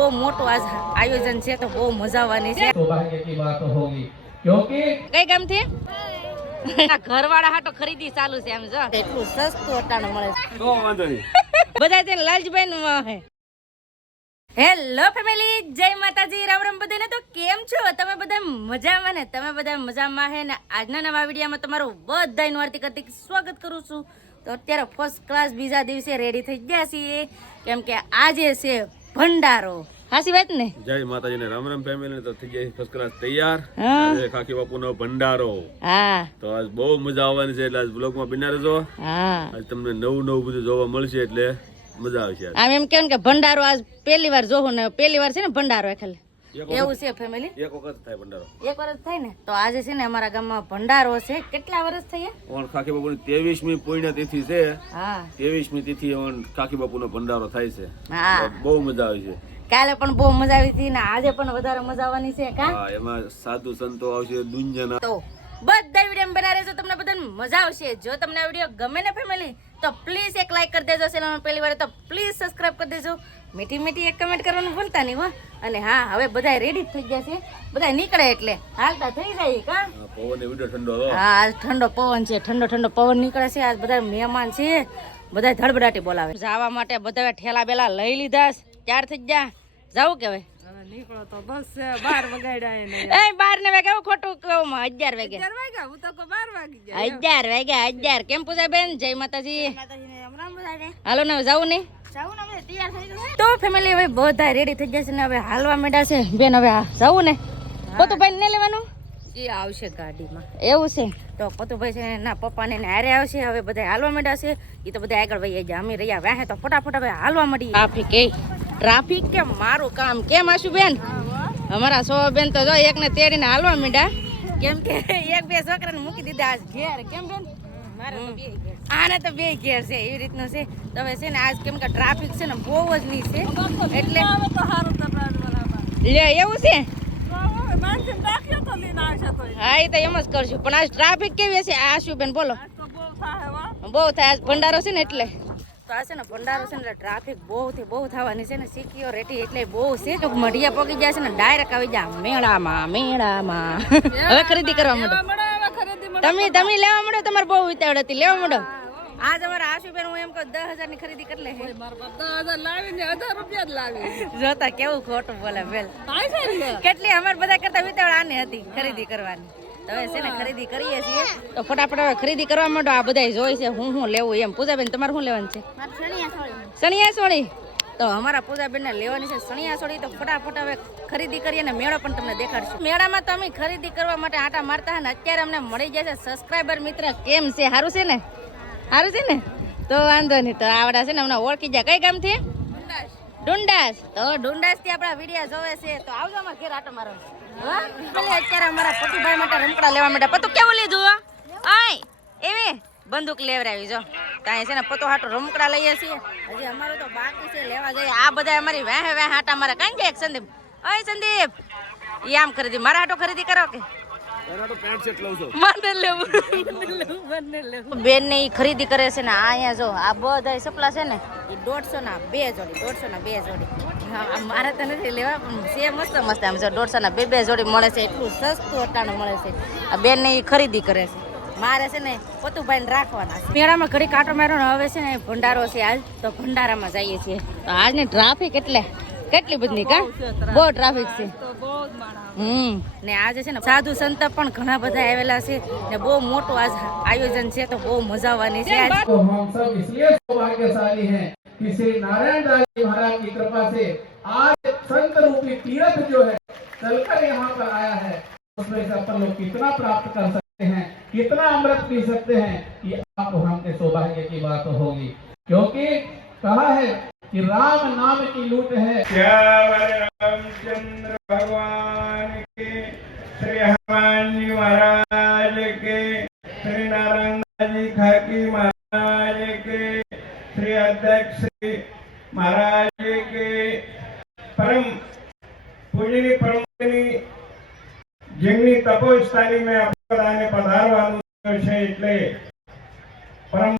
બહુ મોટો આજ આયોજન છે તો બહુ મજા આવવાની છે કઈ ગામથી ઘરવાળા હાટો ખરીદી ચાલુ છે એમ જો. એટલું સસ્તું અટાણું મળે બધા તેને લાલજીભાઈ નું હેલો ફેમિલી જય માતાજી રામ રામ બધાને. તો કેમ છો? તમે બધા મજામાં ને? તમે બધા મજામાં હે ને? આજના નવા વિડીયોમાં તમારું બધાનું આરતી કરતી સ્વાગત કરું છું. તો અત્યારે ફર્સ્ટ ક્લાસ બીજા દિવસે રેડી થઈ ગયા છીએ. કેમ કે આજે છે ભંડારો. હાસી વાત ને? જય માતાજીને રામ રામ ફેમિલી તો થઈ જાય ફર્સ્ટ ક્લાસ તૈયાર. આજે કાકી બાપુ નો ભંડારો. હા. તો આજ બહુ મજા આવવાની છે એટલે આજ બ્લોગમાં બિના રહેજો હા. આજ તમને નવું નવું બધું જોવા મળશે એટલે મજા આવશે. આમ એમ કેવું કે ભંડારો આજ પહેલી વાર જોવું ને પહેલી વાર છે ને ભંડારો ખાલી. એવું છે ફેમિલી એક વખત થાય ભંડારો. એક વર્ષ થાય ને? તો આજે છે ને અમારા ગામમાં ભંડારો છે. કેટલા વર્ષ થયા? ઓણ બાપુ ની ત્રેવીસમી પુણ્ય તિથિ છે. હા. ત્રેવીસમી તિથિ ઓણ બાપુ નો ભંડારો થાય છે. હા. બહુ મજા આવે છે. કાલે પણ બહુ મજા આવી હતી ને આજે પણ વધારે મજા આવવાની છે કા? હા એમાં સાધુ સંતો આવશે દુંજના તો બધા વીડિયો બના રહેજો તમને બધાને મજા આવશે. જો તમને આ વીડિયો ગમે ને ફેમિલી તો પ્લીઝ એક લાઈક કરી દેજો. ચેનલ પહેલી વાર તો પ્લીઝ સબસ્ક્રાઇબ કરી દેજો. મીઠી મીઠી એક કમેન્ટ કરવાનું ભૂલતા નહીં હો. અને હા હવે બધા રેડી થઈ ગયા છે. બધા નીકળે એટલે. હાલતા થઈ જાય કા પવન ઠંડો હા. આજ ઠંડો પવન છે. ઠંડો ઠંડો પવન નીકળે છે. આજ બધા મહેમાન છે. બધા ધડબડાટી બોલાવે. જવા માટે બધા ઠેલા બેલા લઈ લીધા. ત્યાર થઈ ગયા? જાવું કે હવે? નીકળો તો બસ બાર વગાડ્યા એ બાર ને ખોટું કહું અગિયાર વાગે. વાગ્યા? હું તો બાર વાગી જાય અગિયાર વાગ્યા અગિયાર. કેમ પૂછાય બેન જય માતાજી હાલો ને જવું જાવું નહીં? તો ફેમિલી હવે બધા રેડી થઈ ગયા છે ને હવે હાલવા માંડ્યા છે. બેન હવે જવું ને. પતુભાઈ ને લેવાનું? એ આવશે ગાડીમાં. એવું છે. તો પતુભાઈ છે ના પપ્પાને ને હારે આવશે. હવે બધા હાલવા માંડ્યા છે. એ તો બધા આગળ વહી ગયા. અમે રહ્યા વાહે તો ફટાફટ હવે હાલવા મળી ટ્રાફિક એ. ટ્રાફિક કે મારું કામ કેમ આશુ બેન? અમારા સો બેન તો જો એકને તેડીને હાલવા માંડ્યા. કેમ કે એક બે છોકરાને મૂકી દીધા આજ. ઘેર. કેમ બેન? આને તો બે ઘેર છે. એવી રીતનું છે. તો હવે છે ને આજ કેમ કે ટ્રાફિક છે ને બહુ જ નહીં છે. એટલે તો સારું લે એવું છે? હા એ તો એમ જ કરશું. પણ આજ ટ્રાફિક કેવી હશે? આશુ બેન બોલો. બહુ થાય આજ ભંડારો છે ને એટલે. તો આ છે ને ભંડારો છે ને એટલે ટ્રાફિક બહુ થી બહુ થવાની છે ને. સિક્યોરિટી એટલે બહુ છે. મઢિયા પગી જાય છે ને ડાયરેક્ટ આવી જાય મેળામાં મેળામાં. હવે ખરીદી કરવા માંડો. તમે તમે લેવા માંડો? તમારે બહુ ઉતાવળ હતી. લેવા માંડો? આજ અમારા આશુબેન હું એમ કહું દસ હજારની ખરીદી કરી લે દસ હજાર લાવીને હજાર રૂપિયા જ લાવી. જોતા કેવું ખોટું બોલે બેલ ને? કેટલી અમારે બધા કરતા વિતાવળ આની હતી ખરીદી કરવાની. હવે છે ને ખરીદી કરીએ છીએ. તો ફટાફટ હવે ખરીદી કરવા માંડો આ બધા જોઈ છે હું હું લેવું એમ. પૂજાબેન તમારે શું લેવાનું છે? સણિયા સોળી તો અમારા પૂજાબેન ને લેવાની છે સણિયા સોળી તો ફટાફટ હવે ખરીદી કરીએ ને મેળો પણ તમને દેખાડશું. મેળામાં તો અમે ખરીદી કરવા માટે આટા મારતા અને અત્યારે અમને મળી જાય છે સબસ્ક્રાઈબર મિત્ર. કેમ છે? સારું છે ને? સારું છે ને? તો વાંધો નહીં તો આવડા છે ને હમણાં ઓળખી જાય કઈ ગામથી? ડુંડાસ તો ડુંડાસથી આપણા વિડિયા જોવે છે. તો આવજો અમારા ઘેર આટો મારો હા? અત્યારે અમારા પતિભાઈ માટે રમકડા લેવા માટે. પતુ કેવું લીધું? આય એવી. બંદૂક લેવરાવી જો. કાંઈ છે ને પતો હાટો રમકડા લઈએ છીએ. હજી અમારું તો બાકી છે લેવા જઈએ. આ બધા અમારી વેહ વેહ હાટા મારા. કાંઈ જાય સંદીપ? અય સંદીપ એ આમ ખરીદી. મારા હાટો ખરીદી કરો કે? એના તો પેન્ટ શર્ટ લઉં છું. મને લેવું બેન ને ખરીદી કરે છે ને અહીંયા જો આ બધા સપલા છે ને. એ દોઢસો ના બે જોડી દોઢસો ના બે જોડી. મારે તો નથી લેવા પણ છે મસ્ત મસ્ત આમ જો દોઢસો ના બે બે જોડી મળે છે એટલું સસ્તું અટાણું મળે છે. આ બેન ને ખરીદી કરે છે. મારે છે ને પતુભાઈ ને રાખવાના છે. મેળામાં ઘડી કાંટો માર્યો ને હવે છે ને ભંડારો છે આજ તો ભંડારામાં જઈએ છીએ. તો આજની ટ્રાફિક એટલે કેટલી બધી કા? બહુ ટ્રાફિક છે. હમ ને આજે છે ને સાધુ સંત પણ ઘણા બધા આવેલા છે ને બહુ મોટું આજ આયોજન છે તો બહુ મજા આવવાની છે આજ तो हम सब इसलिए सौभाग्यशाली हैं कि श्री नारायण दास जी महाराज की कृपा से आज संत रूपी तीर्थ जो है चलकर यहाँ पर आया है उसमें से अपन लोग कितना प्राप्त कर सकते हैं कितना अमृत पी सकते हैं ये आप हमके सौभाग्य की बात होगी क्योंकि कहा है कि राम नाम की लूट है ભગવાન કે શ્રી પરમ પૂજની પધારવાનું છે એટલે પરમ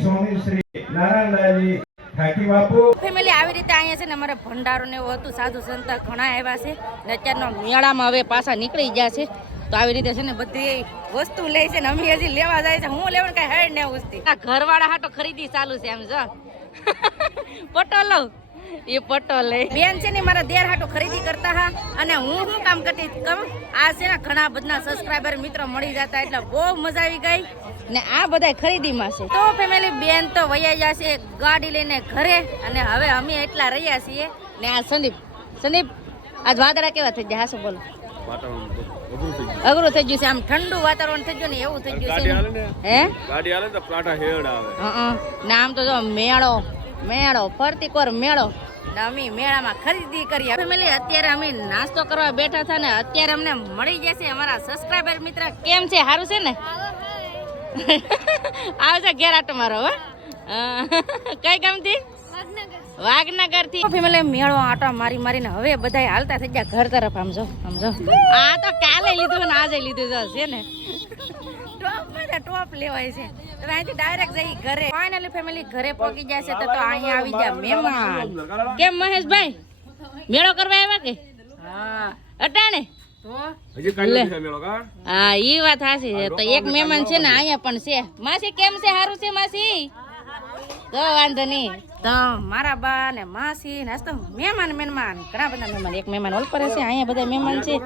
સ્વામી શ્રી નારાયણદાસજી ફેમિલી આવી રીતે અહીંયા છે ને અમારે ભંડારો ને એવું હતું, સાધુ સંત ઘણા આવ્યા છે ને અત્યારનો મેળામાં હવે પાછા નીકળી ગયા છે. તો આવી રીતે છે ને બધી વસ્તુ લે છે ને અમે હજી લેવા જાય છે. હું લેવાનું કઈ હેડ ને ઉસતી ઘરવાળા હાટો ખરીદી ચાલુ છે એમ જો. પટોલો એ પટોલે બેન છે ને મારા દેર હાટો ખરીદી કરતા હા. અને હું શું કામ કરતી કમ આ છે ને ઘણા બધા સબસ્ક્રાઈબર મિત્રો મળી જતા એટલે બહુ મજા આવી ગઈ. ને આ બધા ખરીદીમાં છે. તો ફેમિલી બેન તો વૈયા જશે ગાડી લઈને ઘરે. અને હવે અમે એટલા રહ્યા છીએ. ને આ સંદીપ સંદીપ આજ વાદળા કેવા થઈ ગયા? હા બોલો? અઘરું થઈ ગયું. અઘરું થઈ ગયું છે આમ ઠંડુ વાતાવરણ થઈ ગયું ને એવું થઈ ગયું છે ને? હે? ગાડી હાલે તો પ્લાટા હેડ આવે. હં. ને આમ તો જો મેળો મેળો, ફરતી કોર મેળો. અમે મેળામાં ખરીદી કરી. ફેમિલી અત્યારે અમે નાસ્તો કરવા બેઠા હતા ને અત્યારે અમને મળી જશે અમારા સબસ્ક્રાઇબર મિત્ર. કેમ છે? સારું છે ને? આવજો ઘેર આટો મારો, હો. કઈ ગામથી? વાઘનગર. થી ફેમિલી મેળો, આટો મારી મારીને હવે બધા હાલતા થઈ ગયા ઘર તરફ, આમ જો, આમ આ તો કાલે લીધું ને આજે લીધું છે ને. ટોપમાં ટોપ લેવાય છે. તો અહીંથી ડાયરેક્ટ જઈ ઘરે. ફાઇનલી ફેમિલી ઘરે પહોંચી જશે તો તો અહીંયા આવી જાય મહેમાન. કેમ મહેશભાઈ? મેળો કરવા આવ્યા કે? હા. અટાણે? હજી કાંઈ નથી મેળો કા? હા ઈ વાત હાચી છે. તો એક મહેમાન છે ને અહીંયા પણ છે. માસી કેમ છે? સારું છે માસી? તો વાંધો નહીં. તો મારા બા ને માસી ને આજ તો મહેમાન મહેમાન. ઘણા બધા મહેમાન. એક મહેમાન ઓલ પર છે અહીંયા બધા મહેમાન છે.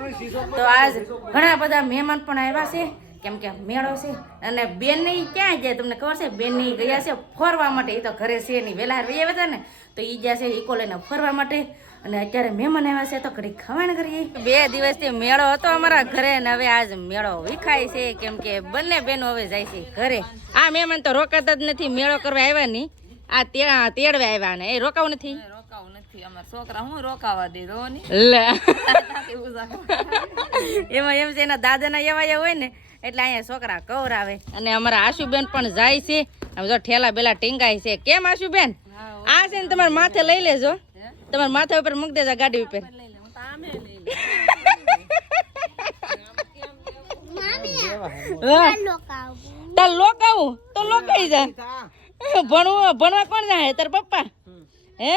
તો આજ ઘણા બધા મહેમાન પણ આવ્યા છે. કેમ કે મેળો છે અને બેન ને ક્યાં જાય તમને ખબર છે? બેન ગયા છે ફરવા માટે. એ તો ઘરે છે નહીં. વહેલા રહ્યા હતા ને તો એ ગયા છે ઇકો લઈને ફરવા માટે. અને અત્યારે મહેમાન આવ્યા છે તો ઘડી ખાવાણ કરીએ. બે દિવસથી મેળો હતો અમારા ઘરે ને હવે આજ મેળો વિખાય છે. કેમ કે બંને બહેનો હવે જાય છે ઘરે. આ મહેમાન તો રોકાતા જ નથી. મેળો કરવા આવ્યા નહીં. આ ત્યાં તેડવા આવ્યા ને. એ રોકાવું નથી? રોકાવું નથી. અમારા છોકરા હું રોકાવા દે એમાં એમ છે એના દાદાના એવા એવા હોય ને એટલે અહીંયા છોકરા કવરાવે. અને અમારા આશુબેન પણ જાય છે. આમ જો ઠેલા બેલા ટીંગાય છે. કેમ આશુબેન? આ છે ને તમારે માથે લઈ લેજો. તમારા માથા ઉપર મૂકી દેજો ગાડી ઉપર. હા. તાર લોકાવું? તો લોકાઈ જાય ભણવું ભણવા કોણ જાય? તાર પપ્પા? હે?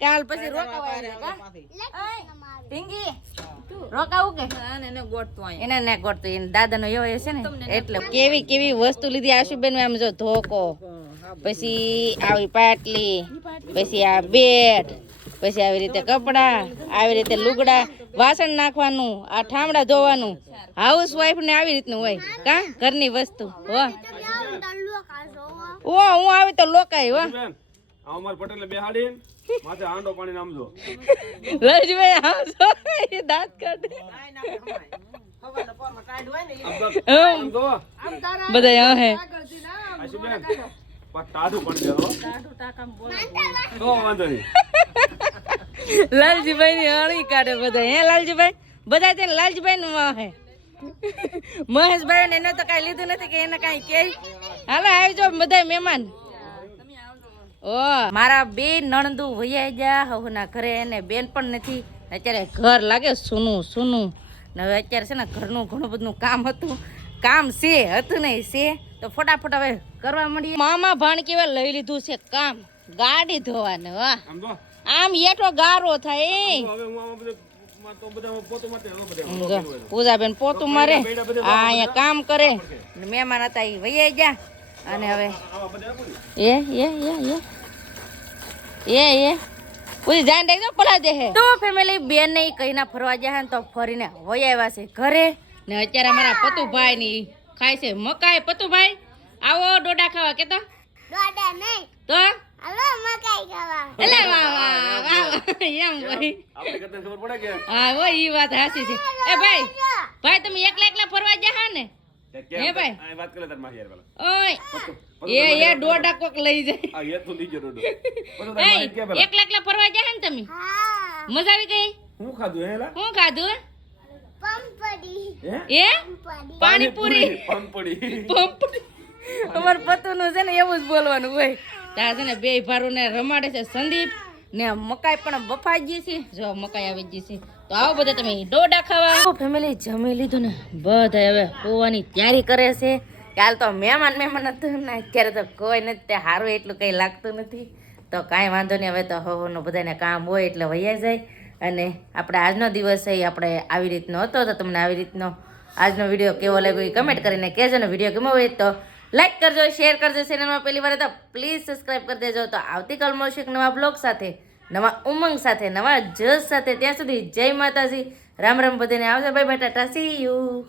કાલ પછી રોકાવા રોકાવું કે? એને એને ને એને દાદાનો એવો છે ને એટલે કેવી કેવી વસ્તુ લીધી આશુબેન આમ જો ધોકો પછી આવી પાટલી પછી આ બેટ પછી આવી રીતે કપડા આવી રીતે લુગડા વાસણ નાખવાનું આ ઠામડા ધોવાનું. હાઉસ વાઈફ ને આવી રીતનું હોય. કા? ઘરની વસ્તુ. હો. ઓ હું આવી તો લોકાઈ હો. અમાર પટેલે બેહાડી માથે આંડો પાણી નામજો લજભાઈ આવજો એ દાંત કાઢે. બધા હે લાલજીભાઈ ની હળી કાઢે બધા હે લાલજીભાઈ? બધા તેને લાલજીભાઈ નું હે મહેશભાઈ ને એને તો કઈ લીધું નથી કે એને કઈ કે. હાલો આવજો બધા મહેમાન. ઓ મારા બે નણંદુ વૈયા ગયા હવના ઘરે એને બેન પણ નથી. અત્યારે ઘર લાગે સૂનું સુનું. ને હવે અત્યારે છે ને ઘરનું ઘણું બધું કામ હતું. કામ છે હતું નહીં છે. તો ફટાફટ હવે કરવા મળીએ મામા ભાણ કેવા લઈ લીધું છે કામ. ગાડી ધોવાનું વાહ આમ એટલો ગારો થાય પૂજાબેન પોતું મારે. આ અહીંયા કામ કરે. મહેમાન હતા એ વૈયા ગયા. અને હવે. એ એ એ એ. એ એ. પૂરી જાન દેખજો પલા દે હે. તો ફેમિલી બેન ને કઈના ફરવા ગયા ને તો ફરીને હોય આવ્યા છે ઘરે. ને અત્યારે અમારા પતુભાઈ ની ખાય છે મકાઈ. પતુભાઈ આવો ડોડા ખાવા કેતો? તો? એટલે વાહ વાહ વાહ એમ ભાઈ આપણે કરતા ખબર પડે કે હા ઓ ઈ વાત હાસી છે. એ ભાઈ ભાઈ તમે એકલા એકલા ફરવા ગયા ને? તે હે ભાઈ? વાત કરે તાર માહી યાર ઓય! એ એ દોઢા કોક લઈ જાય. આ યે તો લીજો ડોડો પછી તાર એય, માહી કે પેલા? એકલા એકલા ફરવા ગયા ને તમે? મજા આવી ગઈ? હું ખાધું હે લા ખાધું હે? એ? પાણીપુરી. પંપડી અમાર પતુનું છે ને એવું જ બોલવાનું હોય. ત્યાં છે ને બે ભારું ને રમાડે છે સંદીપ ને મકાઈ પણ બફાઈ ગઈ છે. જો મકાઈ આવી ગઈ છે. તો આવો બધા તમે ડોડા ખાવા. ફેમિલી જમી લીધું ને. બધા હવે હોવાની તૈયારી કરે છે. કાલ તો મહેમાન મહેમાન હતું ને અત્યારે તો કોઈ નથી, તે સારું એટલું કંઈ લાગતું નથી. તો કાંઈ વાંધો નહીં, હવે તો હવનું બધાને કામ હોય એટલે વૈયા જાય. અને આપણે આજનો દિવસ એ આપણે આવી રીતનો હતો, તો તમને આવી રીતનો આજનો વીડિયો કેવો લાગ્યો એ કમેન્ટ કરીને કહેજો. ને વીડિયો ગમ્યો હોય તો લાઈક કરજો શેર કરજો. ચેનલમાં પહેલી વાર તો પ્લીઝ સબસ્ક્રાઈબ કરી દેજો. તો આવતીકાલ મળશે એક નવા બ્લોગ સાથે. નવા ઉમંગ સાથે, નવા જસ સાથે. ત્યાં સુધી જય માતાજી. રામ રામ બધાને આવજો. ભાઈ બટાટા સી યુ